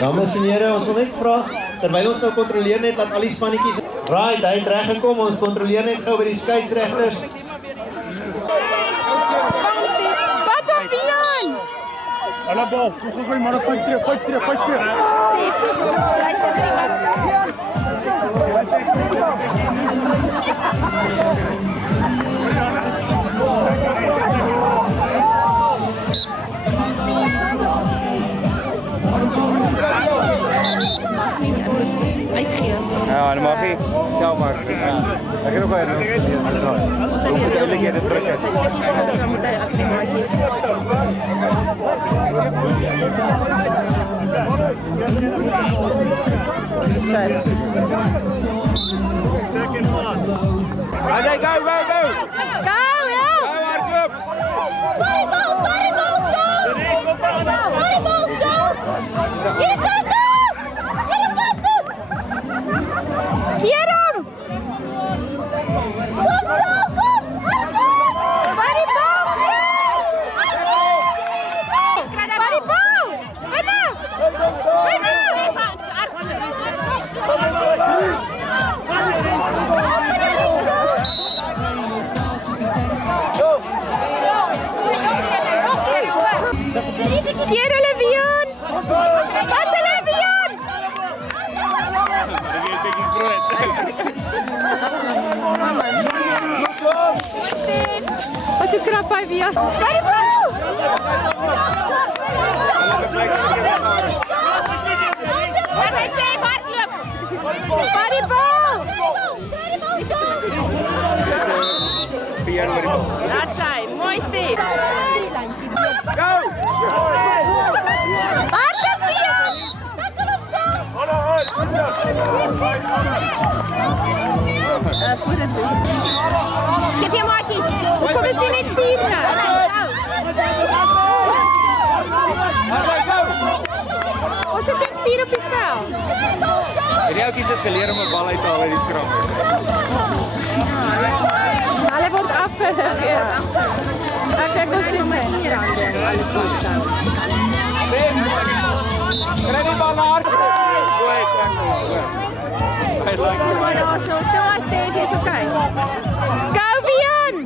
Dames en heren, ons wil net vra, terwyl ons nou kontroleer net, laat al die spannetjies... Right, hy het reg gekom, ons kontroleer net gou by die skeieregters. Wat op Jan? Hallo bal, kom gou maar 5-3. Stef, luister vir die man. Ja, dan mag je zelf maar. Ik heb ook wel een. Hoe moet je dit drukken? Oké, go, go, go! Go, ja! Go, hardloop! Volleybal, show! Volleybal, show! Hier komt hem! Keer hem! Kom zo, kom! Waar die bal? Waar die bal? Binnen! Keer hulle Wian! Wat hulle Wian! Wat je krap bij Wian! Waar die bal! Wat hij zei, hardloop! Waar die bal! Dat zijn, mooi Steve! Go! Hardloop Wian! Geef je Markie! Hoe komen ze niet vieren? Ons het net 4 op die veld. Rieltje is het geleerd om een bal uit te halen in die kram. Hij wordt afgehaald. Kijk, dat is hier aan de. Krijg die bal naar. Go Wian!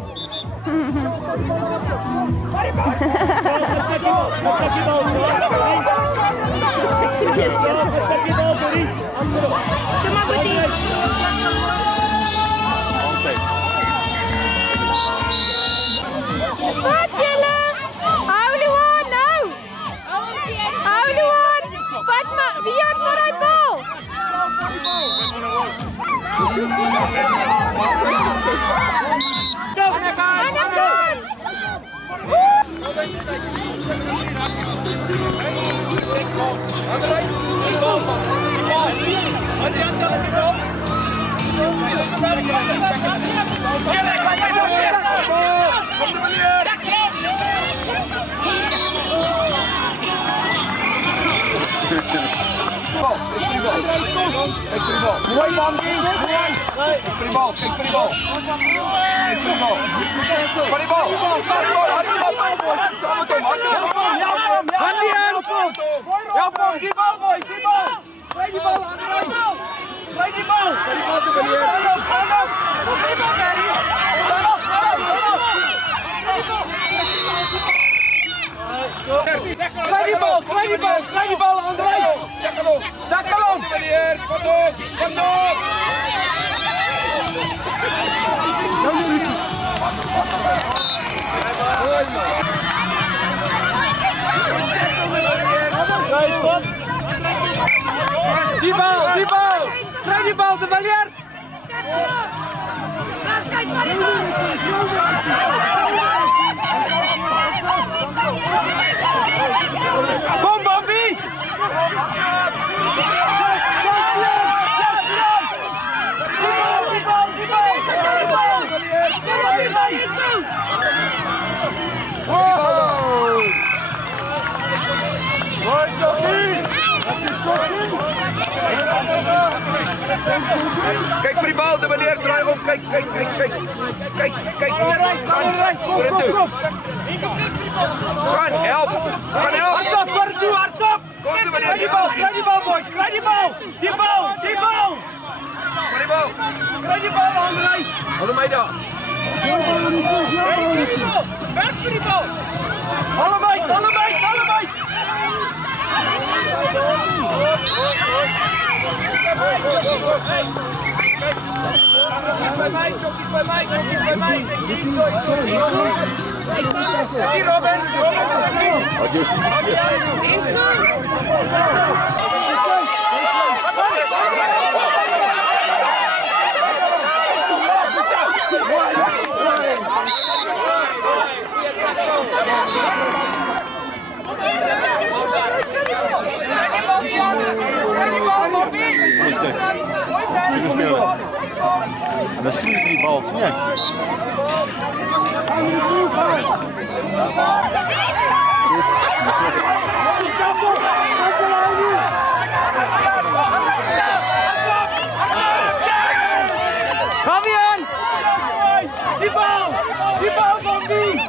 Wat jullie? Houdoe nou! Houdoe! Fatma, Wian vooruit bal! Mooi man, kijk voor die bal, kijk voor die bal. Kijk voor die bal. Voor die bal, hand die aan. Help hem, die bal boy, die bal. Play die bal aan de rij. Play die bal. Play die bal te beneden. Play die bal, play die bal, play die bal aan de rij. Dakkelom. Kom door. Die bal! Krijg die bal, de Valiers! Kom Bambi! Mooi, Bambi! Kijk voor die bal, de meneer, draai om. Kijk. Kijk. Gaan, voor het toe. Gaan, help. Hardop. Kom de meneer. Krijg die bal, boys. Krijg die bal. Die bal. Voor die bal. Krijg die bal, André. Hou mij daar. Werk voor die bal. Allebei. Bij mij. Hier, Robin. En dan stuurt die bal snel. Fabian! Die bal van wie?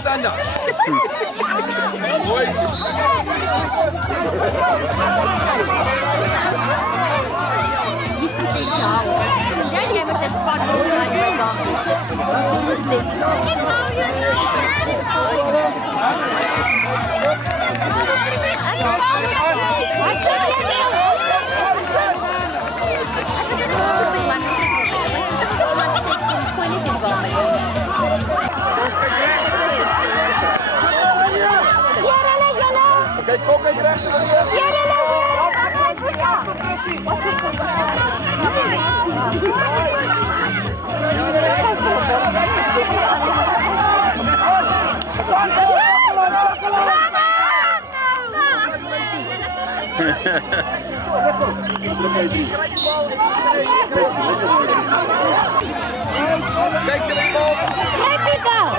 Stand daar. Mooi. Jij hebt het spannend. Kijk, kom kijk recht. Kijk de bal.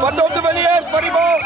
Wat op de manier voor die bal.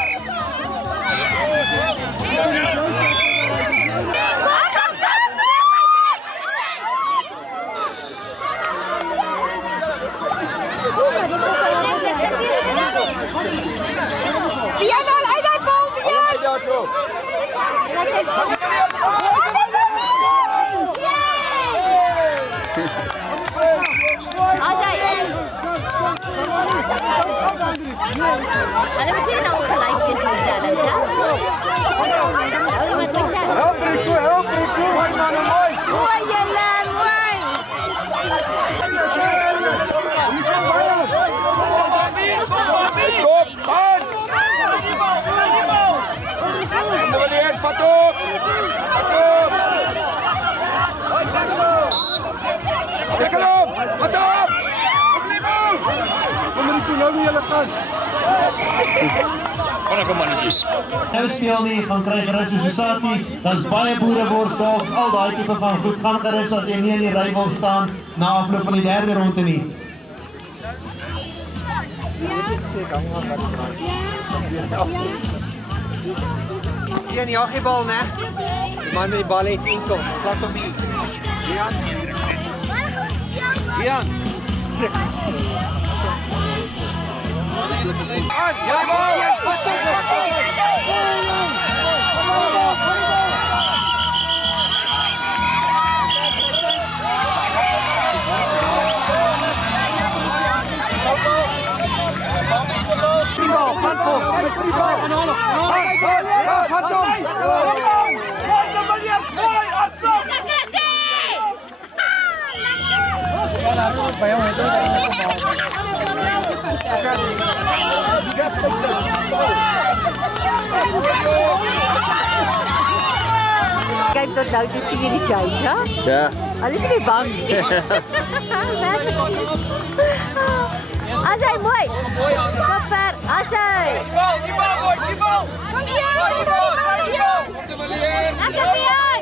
Hulle moet sien nou gelyk wees met talent, ja? Hou iemand met talent. Help toe, mooi man, mooi. Mooi julle, mooi. Stop, gaan. Kom de meneer, vat op. Tikkel op, vat op. Kom maar toe, nou nie julle gas. Vinnig 'n mannetjie. Nou speel nie, gaan kry gerus die society. Daar's baie boereworsdogs, al daai tipe van goed. Gaan gerus as jy nie in die ry wil staan na afloop van die derde ronde nie. Zie je die hockeybal, né? Die man met die bal heeft enkel. Slag op die. Jan. Aan, ja, bal. Die bal, gaat voor. Die bal. Vat op. Kijk tot nou toe sien jy die change, ja? Ja. Hulle is nie bang nie. Asai mooi. Stop ver. Asai. Die bal, boys, die bal! Kom hier. Lekker Bian.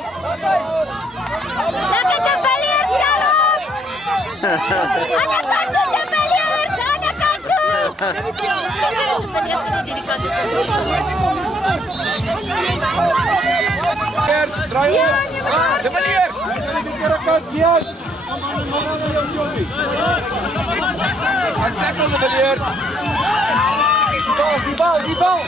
Lekker de Villiers daarop. Aan de kant toe de Villiers. Aan de kant Draai om! De Villiers! Tackle de Villiers! Die bal!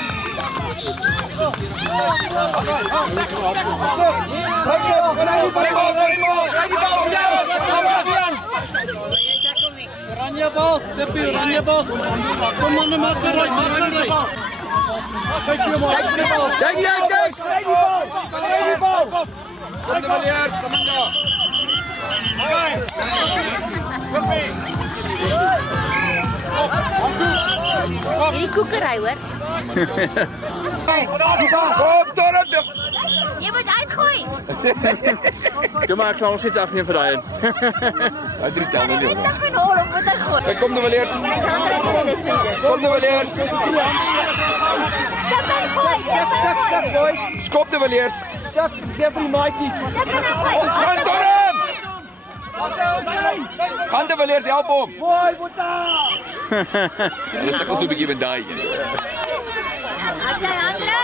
Oranje bal, Tippie, oranje bal. Kom aan, maak vooruit, maak vooruit. Kijk die bal. Kijk! Die bal! Kom de Villiers, kom maar! Hierdie koekery hoor. Kom, Torp! Jy moet uitgooi. Kom maar, ek sal nog steeds afneem vir daai een. Daai 3 tel nou nie. Ek ben hol op met 'n gooi. Kijk, kom de Villiers! Ek gaan trek dit is vir. Kom de Villiers! Dit ben gooi. Skop de Villiers! Geef die maatjie. Dit kan ek gooi. Gaan Torp! Gaan de Villiers, help hom! Mooi, Boeta. Hulle sukkel so 'n bietjie met daai een. Asai Andre.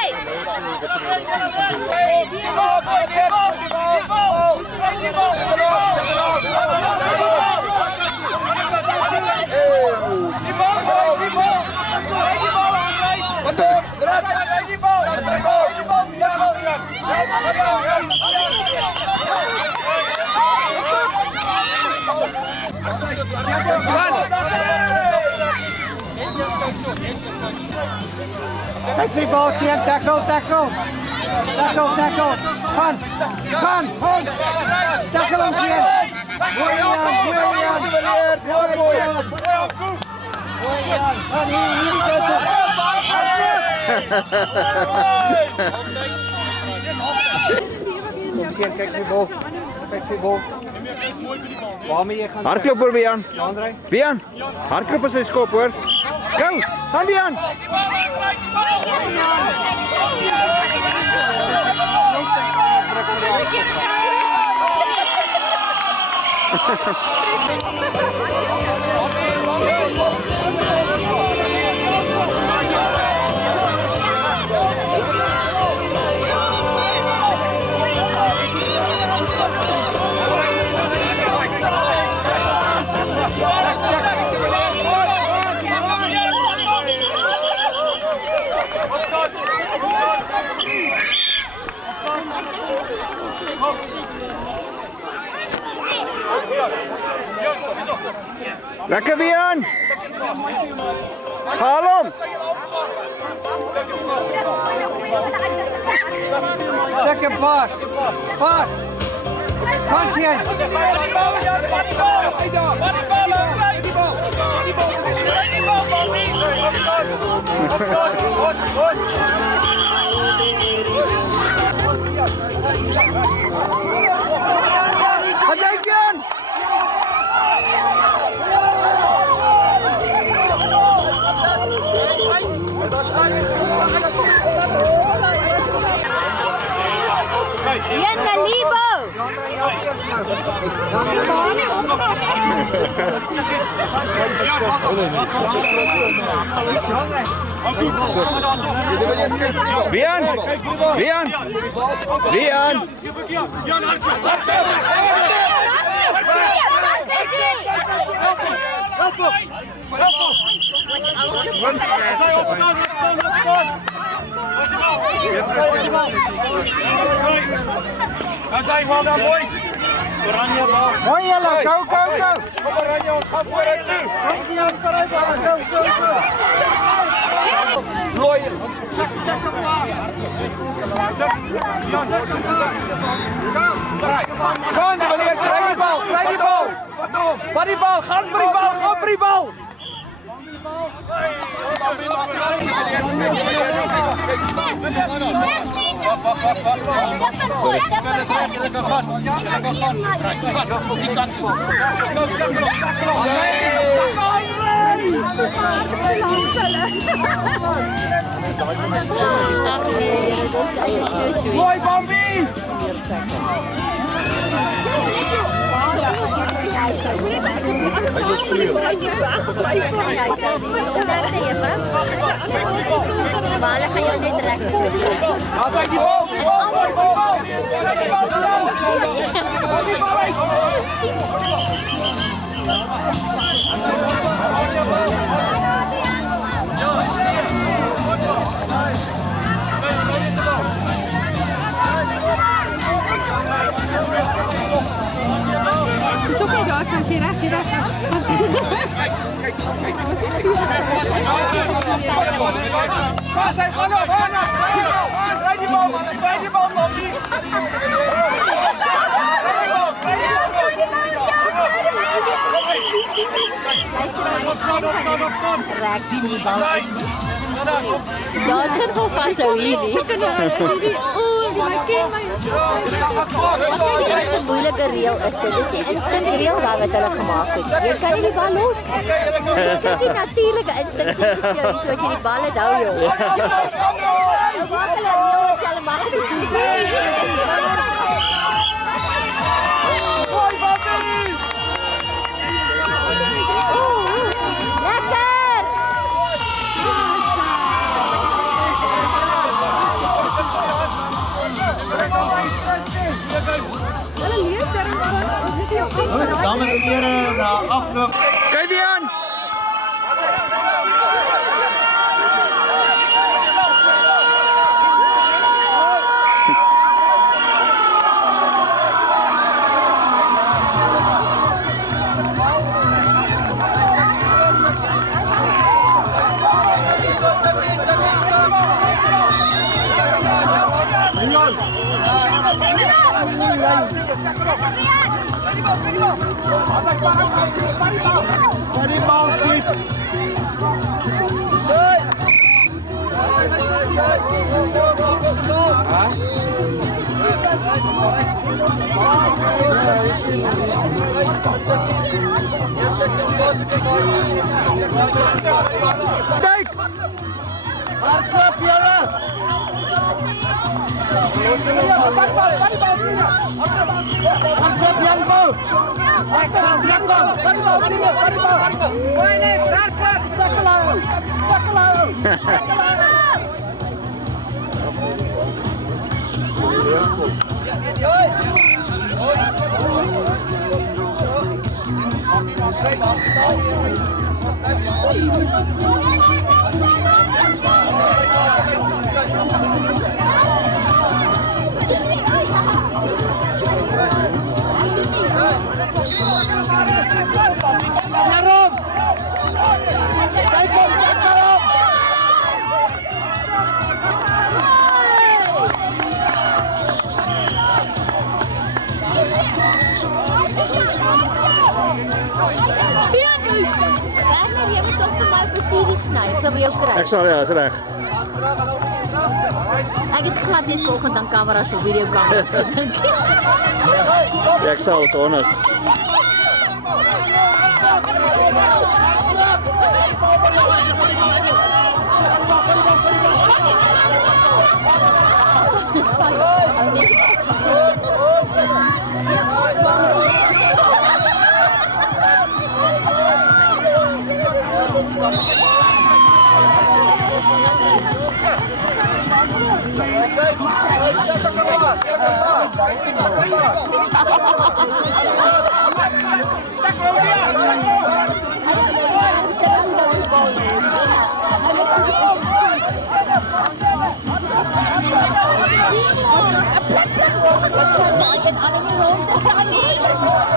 Kijk die bal, Sien. Tackle. Gaan. Tackle hem, Sien. Mooi aan. Gaan hier die kant op. Kom, Sien, kijk die bal. Waarmee jy gaan Hardloop hoor Bian. Andre? Bian, hardloop as hy skop hoor. Go, gaan Bian. Lekker Bian. Haal hom. Lekker pas. Gaan, Sien. Gaan jy Bian? Yan na libo. Bian. Asai, well done, boys! Oranje bal! Mooi julle, go. Kom Oranje, ons gaan vooruit toe! Rooi! Gaan, de Villiers, krijg die bal! Vat die bal, gaan vir die bal, gaan vir die bal. Mooi Bambi! Hij is springen. Balen gaan jou net trekken. Daar zijn die bal, die bal, die bal! Die bal uit! Dis ook nie daar kan jy reg, jy reg. Ga, zij gaan op, Rijd die bal, man, rijd die bal, man. Ja, is geen vasthou hier nie. Wat 'n moeilike reël is dit. Dis die instinkreël wat hulle gemaak het. Jy kan nie die bal los nie. Dit is die natuurlike instink sê vir jou soos jy die bal het hou jou. Nou maak hulle reël wat hulle mag doen. Lekker! Dames en heren, na afloop. Kijk die aan! Kijk! Hardloop julle! Hardloop Janko! Mooi net, hardloop! Daarom! Kijk op, kijk daarop! Werner, jy moet toch vir my precies die sny, ek sal by jou kry. Ik zal, ja, is recht. Ek het glad nie volgend aan kameras of videokameras gedink. Ja, ik zal het hoor.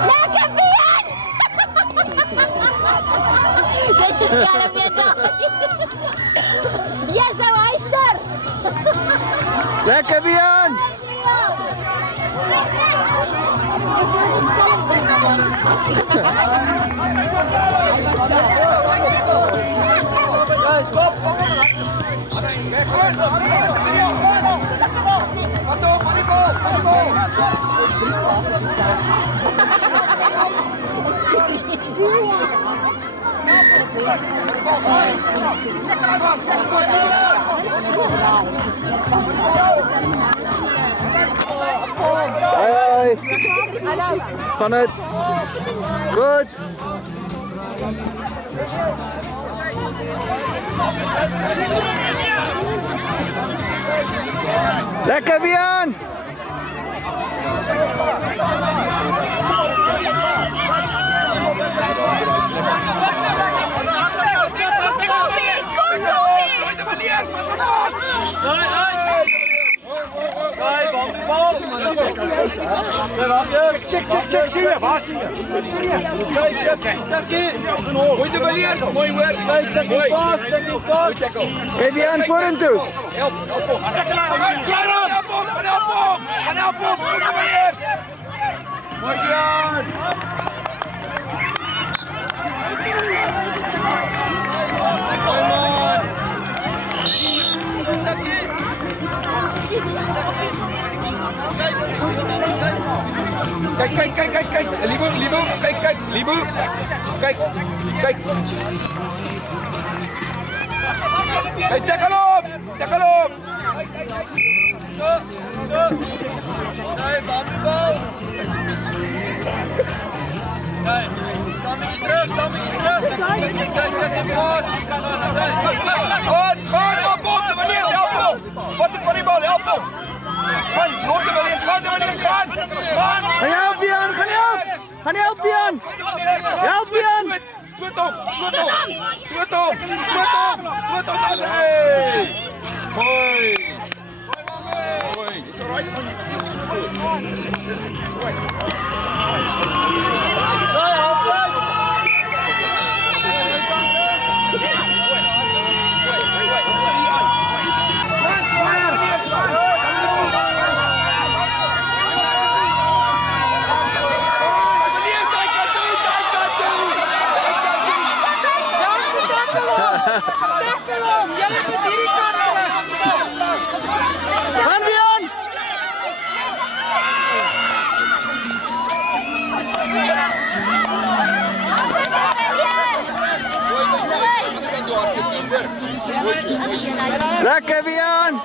Lekker Bian! Dis 'n skelm jy daar. Yes, nou Eyster. Lekker Bian! Lekker. Hoi. Gaan het? Goed. Lekker Bian. Check, zie je, waar zie je? Mooi te verliezen, mooi hoor. Geef je aan vorentoe. Help op. Help op. Mooi Jan. Kijk. Libo. Kijk. Libo. Kijk. Kijk, tackle op. Zo. Nee, bal. Kijk, stam een beetje terug. Kijk, pas. Gewoon, help op. De manier, help op. Wat de van die bal, help op. Gaan, nog de manier, gaan. Ga je helpen, Bian? Ga je helpen, Bian? Help, Bian! Split op. Hey! Hoi! Is it right? Gaan, Bian! Lekker, Bian!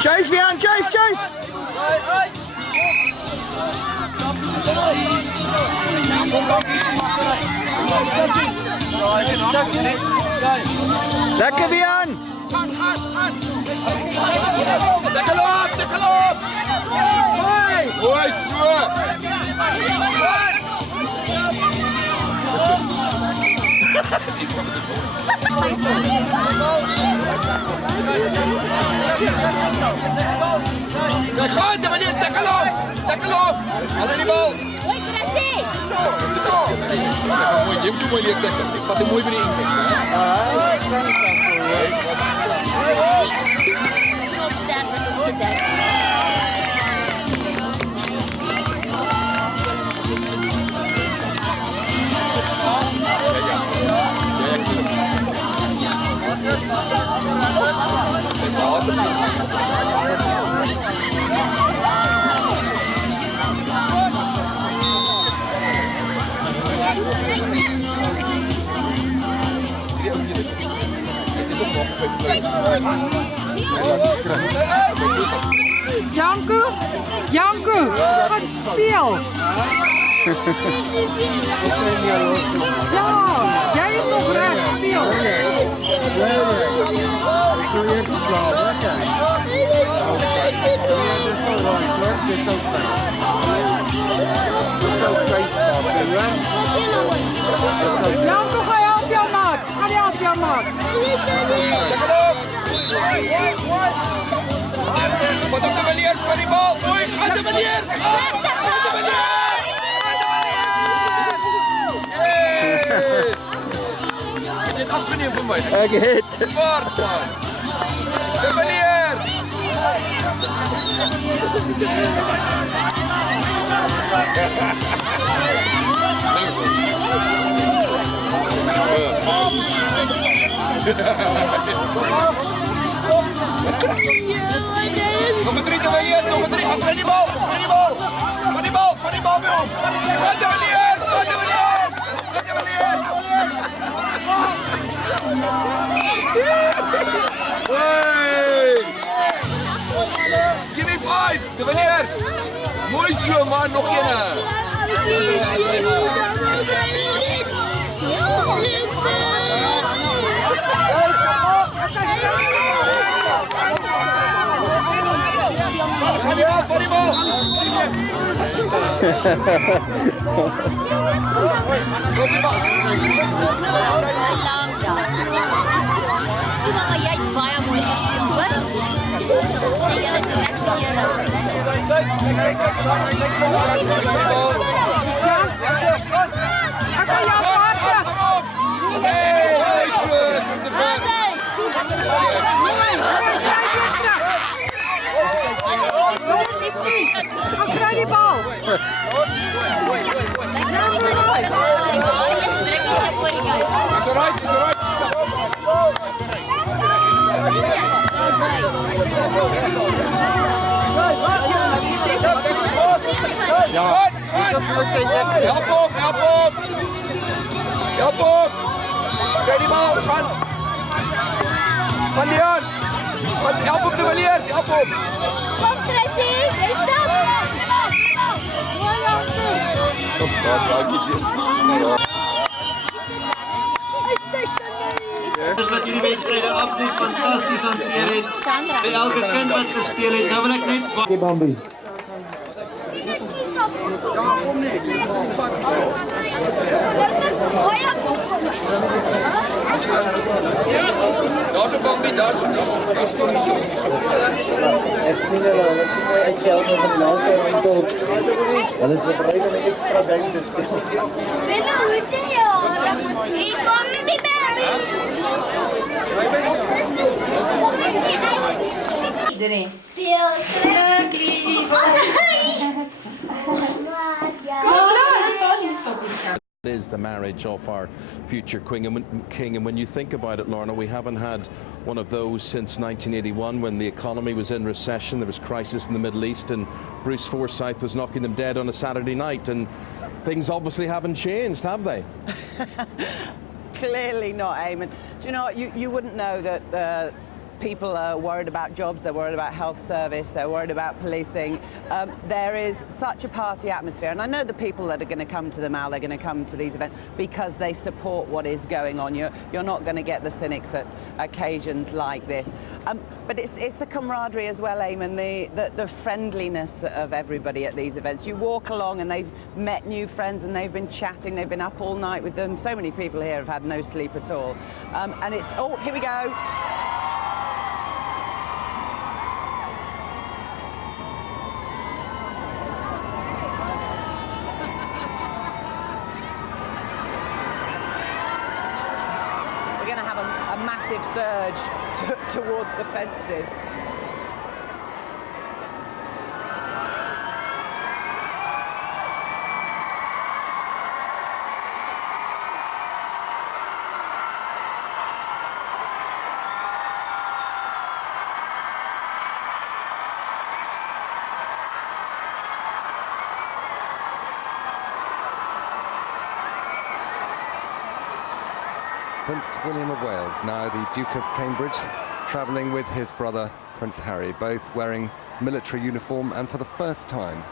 Chase, Bian, chase! Lekker, Bian! Tackle op! Hoi, zo! Gaan, de manier, tackle op! Alleen die bal! Hoi, Krassie! Mooi, Jim, zo mooi leert tackle. Ik vat hem mooi bij de inkomst. Opstaan met de voeten. Janku, wat speel? Ja, jij is nog recht, speel. Janku, ga je helpen jou, Max? Ga je helpen jou, Max? Tackle op! Je hebt afgenomen van mij. Gehit. Sport, man. De meneer. Nummer 3 de meneer, nummer 3. Van die bal, van die bal. Van die bal, van die bal bij ons. Van de meneer, van de meneer. Van de meneer. Hey! Give me 5, de meneer. Mooi zo, man, nog een. Van die bal, van die bal. Maar jy het baie mooi gespeel, hoor? Sê jy is actually hier nou. Kry die bal. Kyk nou die man is die bal en jy druk nie voor die guys. Is alright, is alright. Ja. Help op, help op. Help op. Kijk die bal, gaan. Gaan die aan. Help op de maniers, help op. Kom Tracy, jy stap. Dus wat jullie wedstrijden absoluut fantastisch hanteer het. Bij elke kind wat gespeeld heeft, nou wil ik niet... Oké, Bambi. Daar is een Bambi, daar is een Ek sien hulle het mooi uitgehelp van die laaste winkel. Hulle is bereid om extra ding te speel. Iedereen. Is the marriage of our future king, and when you think about it, Lorna, we haven't had one of those since 1981 when the economy was in recession, there was crisis in the Middle East, and Bruce Forsyth was knocking them dead on a Saturday night, and things obviously haven't changed, have they? Clearly not, Eamon. Do you know what, you wouldn't know that people are worried about jobs, they're worried about health service, they're worried about policing. There is such a party atmosphere, and I know the people that are going to come to the Mall, they're going to come to these events because they support what is going on. You're not going to get the cynics at occasions like this. But it's the camaraderie as well, Eamon, the friendliness of everybody at these events. You walk along and they've met new friends and they've been chatting, they've been up all night with them. So many people here have had no sleep at all. And it's, oh, here we go. A massive surge towards the fences. Prince William of Wales, now the Duke of Cambridge, travelling with his brother Prince Harry, both wearing military uniform, and for the first time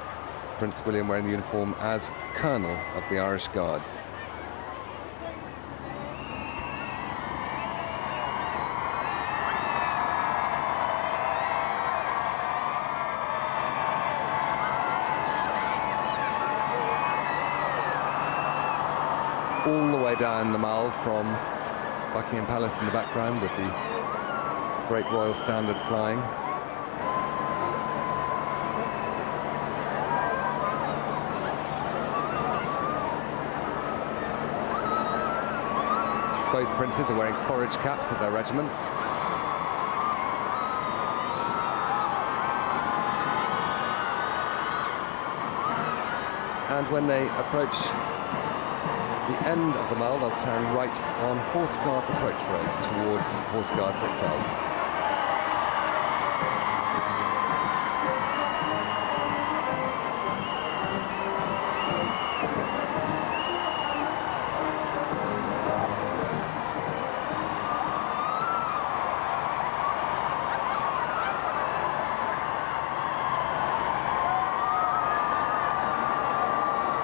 Prince William wearing the uniform as Colonel of the Irish Guards. All the way down the Mall from Buckingham Palace in the background with the great royal standard flying. Both princes are wearing forage caps of their regiments. And when they approach the end of the mall, they'll turn right on Horse Guards approach road towards Horse Guards itself.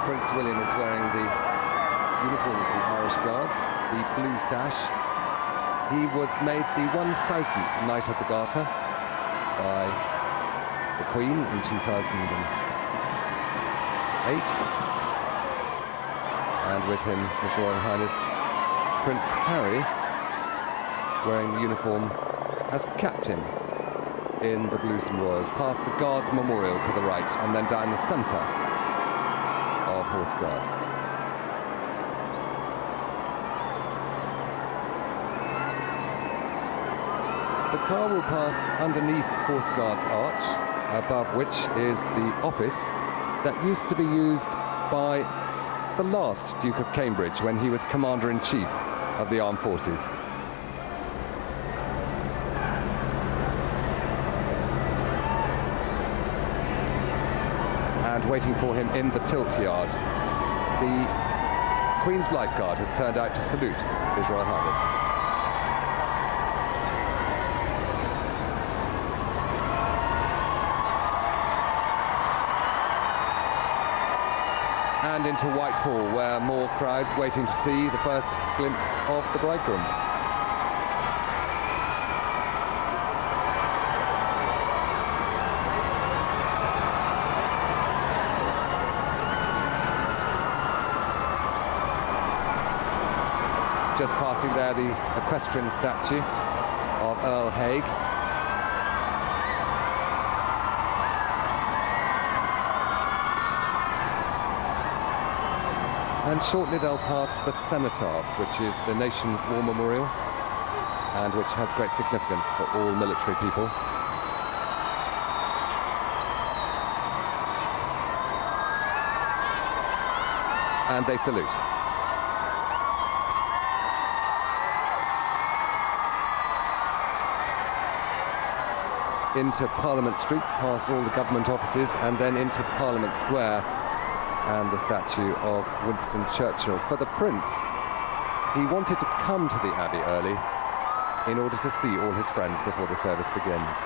Prince William is wearing the uniform of the Irish Guards, the blue sash. He was made the 1000th Knight of the Garter by the Queen in 2008. And with him, His Royal Highness Prince Harry, wearing the uniform as captain in the Blues and Royals, past the Guards Memorial to the right, and then down the centre of Horse Guards. The car will pass underneath Horse Guards Arch, above which is the office that used to be used by the last Duke of Cambridge when he was Commander-in-Chief of the Armed Forces. And waiting for him in the tilt yard, the Queen's Lifeguard has turned out to salute His Royal Highness. And into Whitehall, where more crowds waiting to see the first glimpse of the bridegroom. Just passing there the equestrian statue of Earl Haig. And shortly they'll pass the cenotaph, which is the nation's war memorial and which has great significance for all military people. And they salute. Into Parliament Street, past all the government offices, and then into Parliament Square and the statue of Winston Churchill. For the Prince, he wanted to come to the Abbey early in order to see all his friends before the service begins.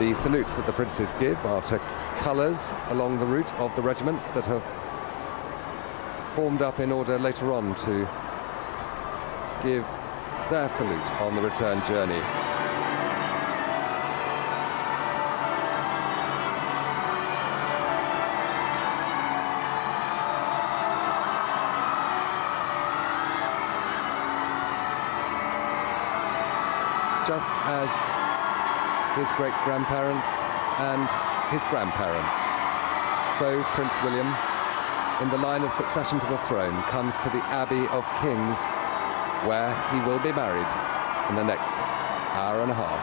The salutes that the princes give are to colours along the route of the regiments that have formed up in order later on to give their salute on the return journey. Just as his great-grandparents and his grandparents. So Prince William, in the line of succession to the throne, comes to the Abbey of Kings, where he will be married in the next hour and a half.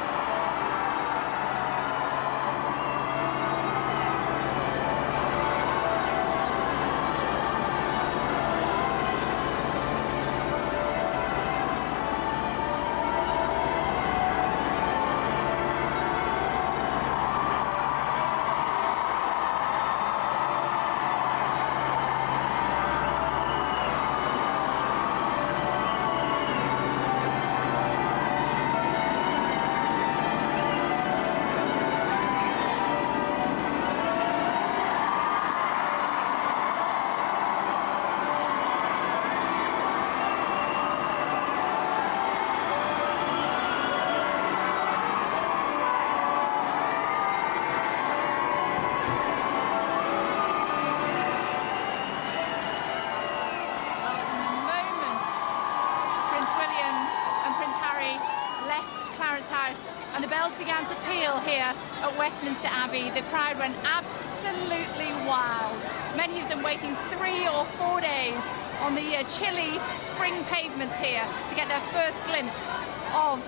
Clarence House and the bells began to peal here at Westminster Abbey, the crowd went absolutely wild. Many of them waiting 3 or 4 days on the chilly spring pavements here to get their first glimpse of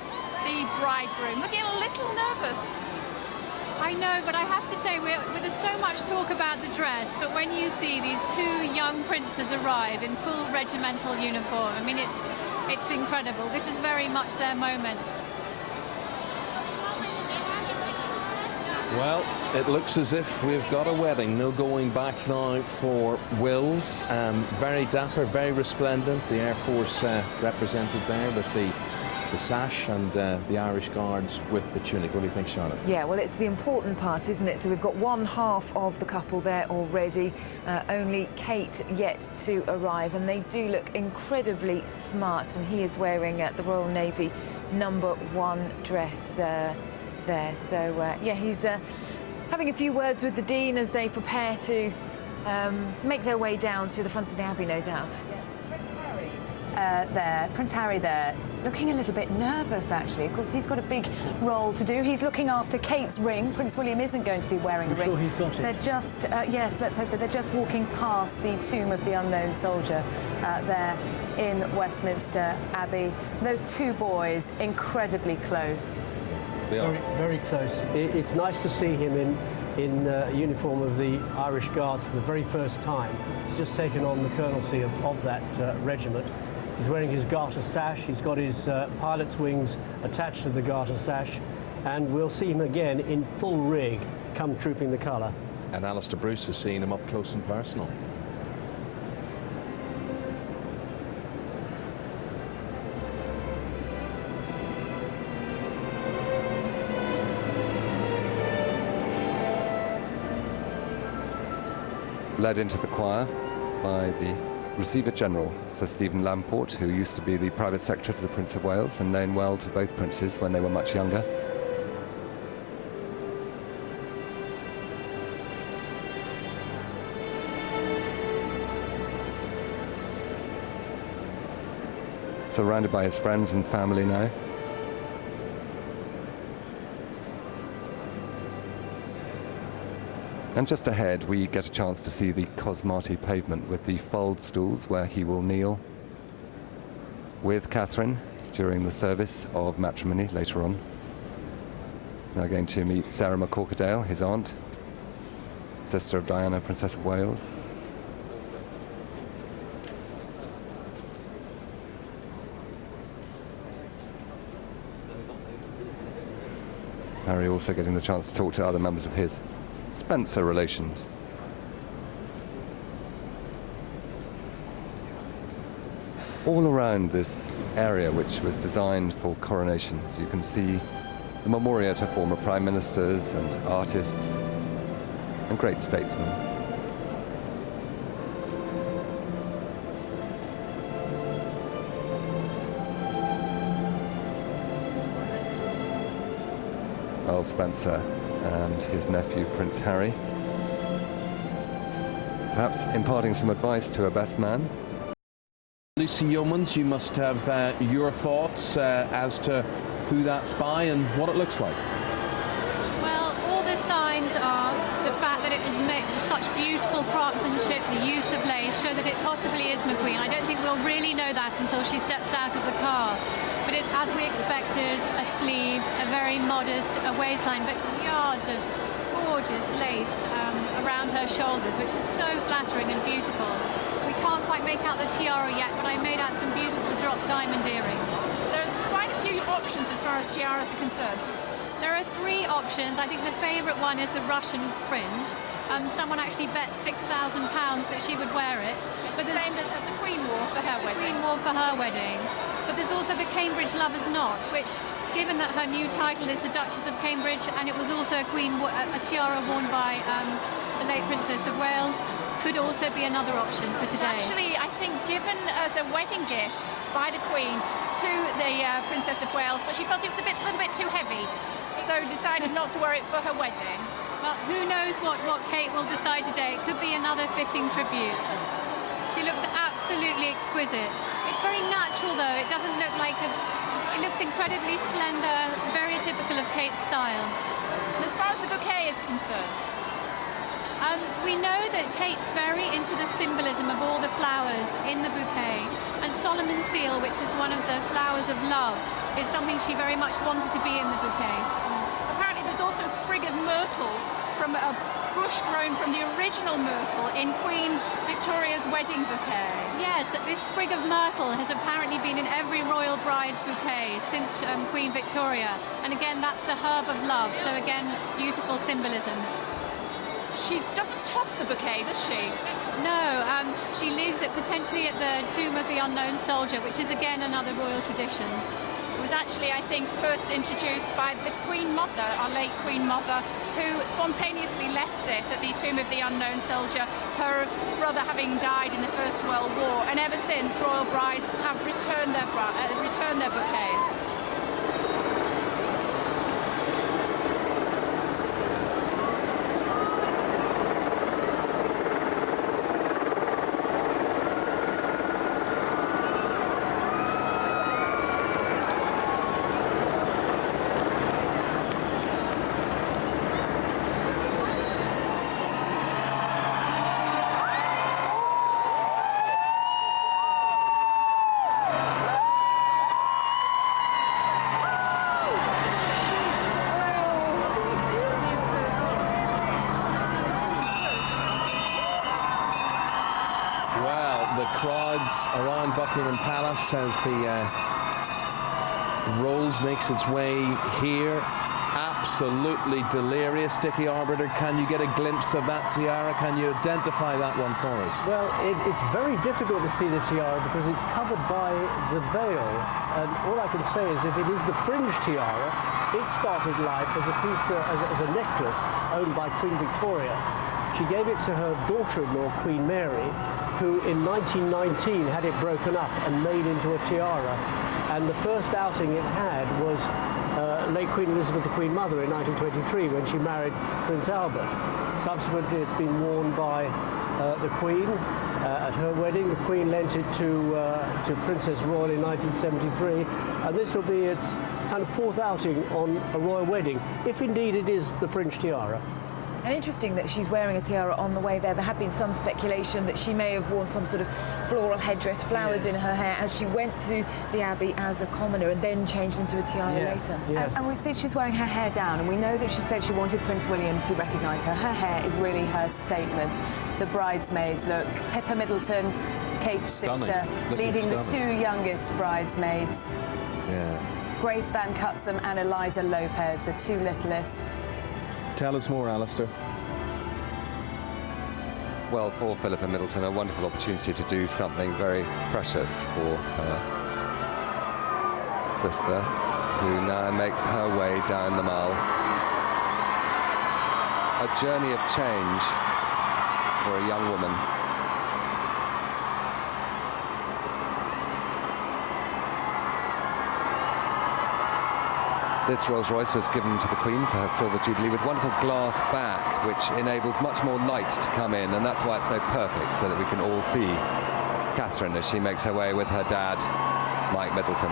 the bridegroom. Looking a little nervous. I know, but I have to say, there's so much talk about the dress, but when you see these 2 young princes arrive in full regimental uniform, I mean, it's incredible. This is very much their moment. Well, it looks as if we've got a wedding. No going back now for Wills. Very dapper, very resplendent. The Air Force represented there with the sash, and the Irish Guards with the tunic. What do you think, Charlotte? Yeah, well, it's the important part, isn't it? So we've got one half of the couple there already. Only Kate yet to arrive, and they do look incredibly smart. And he is wearing the Royal Navy #1 dress there. So, yeah, he's having a few words with the Dean as they prepare to make their way down to the front of the Abbey, no doubt. Prince Harry there, looking a little bit nervous, actually. Of course, he's got a big role to do. He's looking after Kate's ring. Prince William isn't going to be wearing a ring. Sure he's got it. They're just, yes, let's hope so. They're just walking past the tomb of the unknown soldier there in Westminster Abbey. Those 2 boys, incredibly close. Very, very close. It's nice to see him in uniform of the Irish Guards for the very first time. He's just taken on the colonelcy of that regiment. He's wearing his garter sash. He's got his pilot's wings attached to the garter sash, and we'll see him again in full rig come trooping the colour. And Alistair Bruce has seen him up close and personal. Led into the choir by the Receiver General, Sir Stephen Lamport, who used to be the private secretary to the Prince of Wales and known well to both princes when they were much younger. Surrounded by his friends and family now. And just ahead, we get a chance to see the Cosmati pavement with the fold stools where he will kneel with Catherine during the service of matrimony later on. He's now going to meet Sarah McCorquodale, his aunt, sister of Diana, Princess of Wales. Harry also getting the chance to talk to other members of his Spencer relations. All around this area, which was designed for coronations, you can see the memoria to former prime ministers and artists and great statesmen. Earl Spencer and his nephew Prince Harry, perhaps imparting some advice to a best man. Lucy Yeomans, you must have your thoughts as to who that's by and what it looks like. Well, all the signs are the fact that it is made with such beautiful craftsmanship, the use of lace, show that it possibly is McQueen. I don't think we'll really know that until she steps out of the car. But it's, as we expected, a sleeve, a very modest waistline, but yards of gorgeous lace around her shoulders, which is so flattering and beautiful. We can't quite make out the tiara yet, but I made out some beautiful drop diamond earrings. There's quite a few options as far as tiaras are concerned. There are 3 options. I think the favourite one is the Russian fringe. Someone actually bet £6,000 that she would wear it. But the same as the Queen wore for her wedding. Queen wore for her wedding. But there's also the Cambridge Lover's Knot, which, given that her new title is the Duchess of Cambridge, and it was also a tiara worn by the late Princess of Wales, could also be another option for today. Actually, I think given as a wedding gift by the Queen to the Princess of Wales, but she felt it was a little bit too heavy, so decided not to wear it for her wedding. Well, who knows what Kate will decide today. It could be another fitting tribute. She looks absolutely exquisite. It's very natural, though. It doesn't look like It looks incredibly slender, very typical of Kate's style. As far as the bouquet is concerned, We know that Kate's very into the symbolism of all the flowers in the bouquet, and Solomon's seal, which is one of the flowers of love, is something she very much wanted to be in the bouquet. apparently there's also a sprig of myrtle from a bush grown from the original myrtle in Queen Victoria's wedding bouquet. Yes, this sprig of myrtle has apparently been in every royal bride's bouquet since Queen Victoria, and again that's the herb of love, so again beautiful symbolism. She doesn't toss the bouquet, does she? No, she leaves it potentially at the tomb of the unknown soldier, which is again another royal tradition. It was actually, I think, first introduced by the Queen Mother, our late Queen Mother, who spontaneously left it at the tomb of the unknown soldier, her brother having died in the First World War, and ever since royal brides have returned their bouquets. Crowds around Buckingham Palace as the Rolls makes its way here. Absolutely delirious. Dickie Arbiter, can you get a glimpse of that tiara? Can you identify that one for us? Well, it's very difficult to see the tiara because it's covered by the veil. And all I can say is if it is the fringe tiara, it started life as a piece, as a necklace owned by Queen Victoria. She gave it to her daughter-in-law, Queen Mary, who in 1919 had it broken up and made into a tiara. And the first outing it had was late Queen Elizabeth, the Queen Mother, in 1923 when she married Prince Albert. Subsequently, it's been worn by the Queen at her wedding. The Queen lent it to Princess Royal in 1973, and this will be its kind of fourth outing on a royal wedding, if indeed it is the fringe tiara. And interesting that she's wearing a tiara on the way there. There had been some speculation that she may have worn some sort of floral headdress, flowers in her hair, as she went to the Abbey as a commoner and then changed into a tiara later. Yes. And we see she's wearing her hair down, and we know that she said she wanted Prince William to recognise her. Her hair is really her statement. The bridesmaids look, Pippa Middleton, Kate's sister, leading the two youngest bridesmaids. Yeah. Grace Van Cutsum and Eliza Lopez, the two littlest. Tell us more, Alistair. Well, for Philippa Middleton, a wonderful opportunity to do something very precious for her sister, who now makes her way down the Mall. A journey of change for a young woman. This Rolls Royce was given to the Queen for her Silver Jubilee with wonderful glass back, which enables much more light to come in, and that's why it's so perfect, so that we can all see Catherine as she makes her way with her dad, Mike Middleton.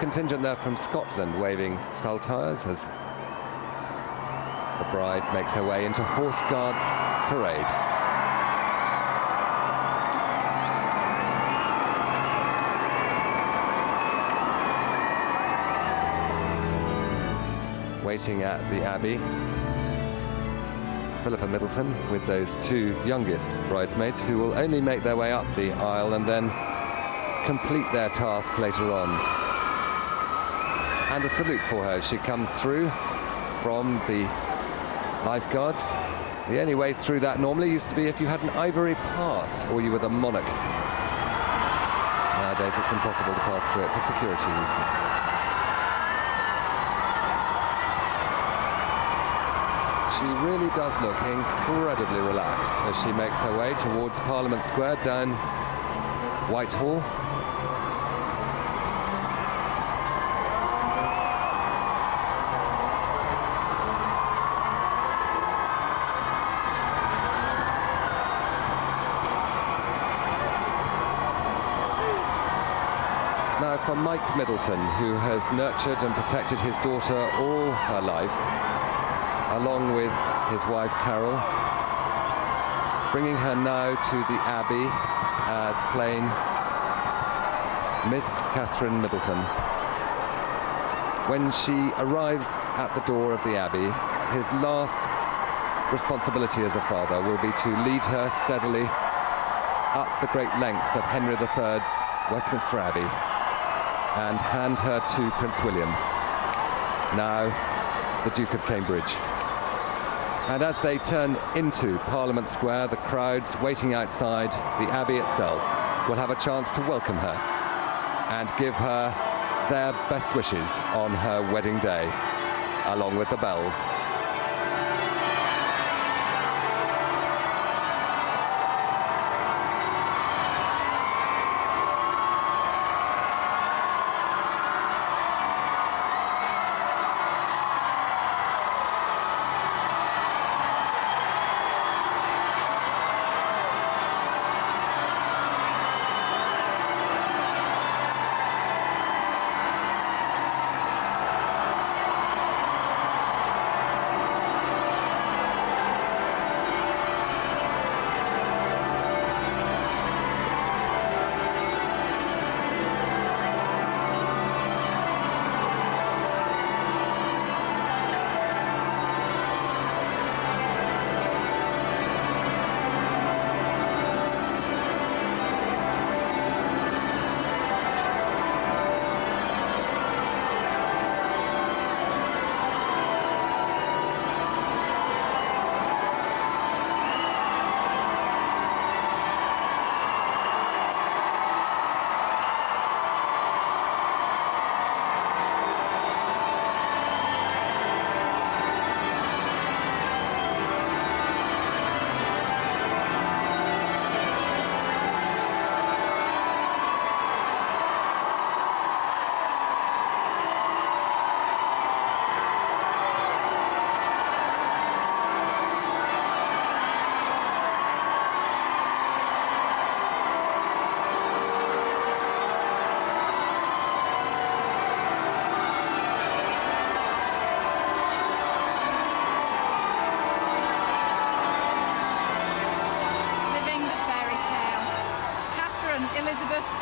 Contingent there from Scotland waving saltires as the bride makes her way into Horse Guards parade. Waiting at the Abbey, Philippa Middleton with those two youngest bridesmaids who will only make their way up the aisle and then complete their task later on. And a salute for her as she comes through from the lifeguards. The only way through that normally used to be if you had an ivory pass or you were the monarch. Nowadays it's impossible to pass through it for security reasons. She she really does look incredibly relaxed as she makes her way towards Parliament Square down Whitehall. Now for Mike Middleton, who has nurtured and protected his daughter all her life, along with his wife Carol, bringing her now to the Abbey as plain Miss Catherine Middleton. When she arrives at the door of the Abbey, his last responsibility as a father will be to lead her steadily up the great length of Henry III's Westminster Abbey and hand her to Prince William, now the Duke of Cambridge. And as they turn into Parliament Square, the crowds waiting outside the Abbey itself will have a chance to welcome her and give her their best wishes on her wedding day, along with the bells.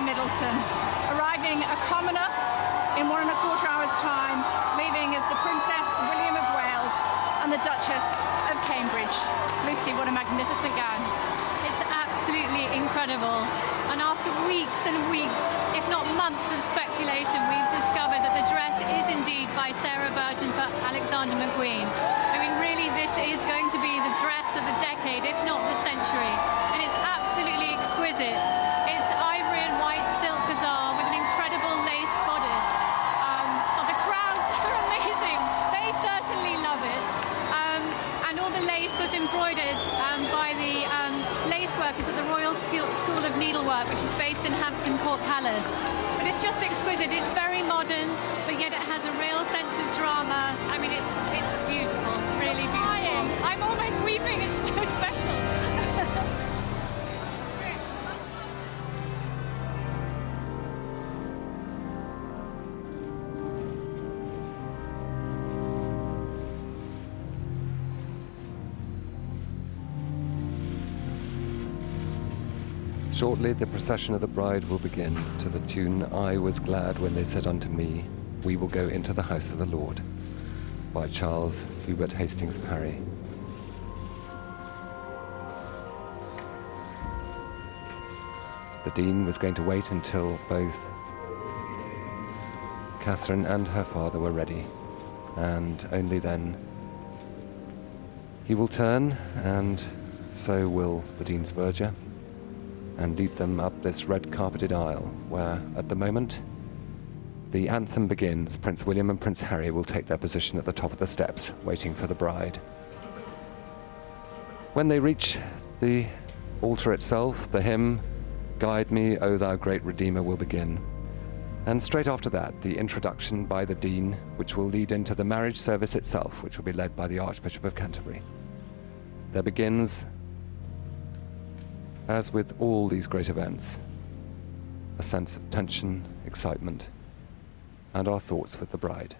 Middleton, arriving a commoner in 1¼ hours' time, leaving as the Princess William of Wales and the Duchess of Cambridge. Lucy, what a magnificent gown. It's absolutely incredible. And after weeks and weeks, if not months of speculation, we've discovered that the dress is indeed by Sarah Burton for Alexander McQueen. I mean, really, this is going to be the dress of the decade, if not the century. And it's absolutely exquisite. It's ivory and white silk gazelle with an incredible lace bodice. The crowds are amazing. They certainly love it. And all the lace was embroidered by the lace workers at the Royal School of Needlework, which is based in Hampton Court Palace. But it's just exquisite. It's very modern, but yet it has a real sense of drama. I mean, it's beautiful, really beautiful. I'm almost weeping. It's so special. Shortly the procession of the bride will begin to the tune "I was glad when they said unto me, we will go into the house of the Lord" by Charles Hubert Hastings Parry. The Dean was going to wait until both Catherine and her father were ready, and only then he will turn, and so will the Dean's Verger, and lead them up this red-carpeted aisle, where, at the moment, the anthem begins. Prince William and Prince Harry will take their position at the top of the steps, waiting for the bride. When they reach the altar itself, the hymn, "Guide Me, O Thou Great Redeemer," will begin. And straight after that, the introduction by the Dean, which will lead into the marriage service itself, which will be led by the Archbishop of Canterbury. There begins, as with all these great events, a sense of tension, excitement, and our thoughts with the bride.